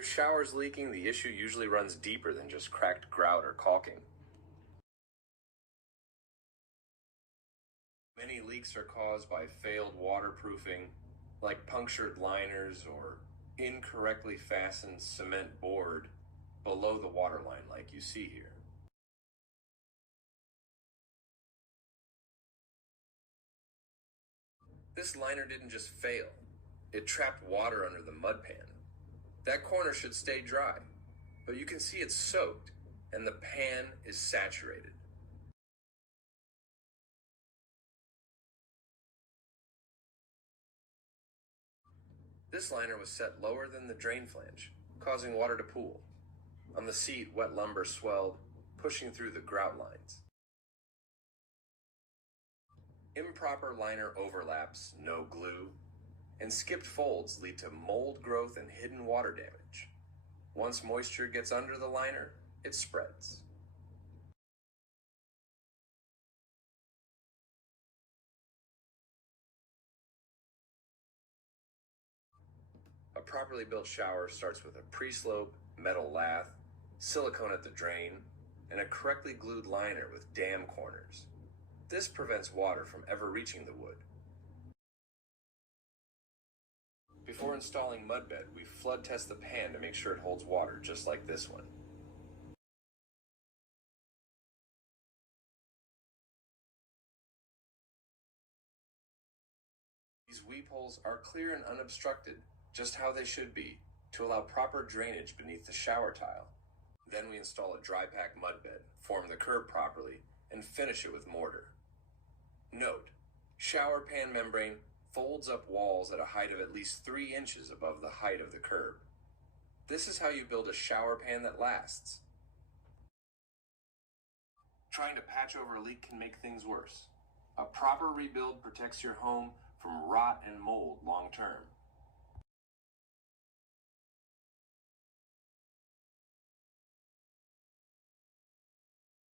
If your shower's leaking, the issue usually runs deeper than just cracked grout or caulking. Many leaks are caused by failed waterproofing, like punctured liners or incorrectly fastened cement board below the waterline like you see here. This liner didn't just fail, it trapped water under the mud pan. That corner should stay dry, but you can see it's soaked and the pan is saturated. This liner was set lower than the drain flange, causing water to pool. On the seat, wet lumber swelled, pushing through the grout lines. Improper liner overlaps, no glue, and skipped folds lead to mold growth and hidden water damage. Once moisture gets under the liner, it spreads. A properly built shower starts with a pre-slope, metal lath, silicone at the drain, and a correctly glued liner with dam corners. This prevents water from ever reaching the wood. Before installing mud bed, we flood test the pan to make sure it holds water, just like this one. These weep holes are clear and unobstructed, just how they should be, to allow proper drainage beneath the shower tile. Then we install a dry pack mud bed, form the curb properly, and finish it with mortar. Note, shower pan membrane folds up walls at a height of at least 3 inches above the height of the curb. This is how you build a shower pan that lasts. Trying to patch over a leak can make things worse. A proper rebuild protects your home from rot and mold long term.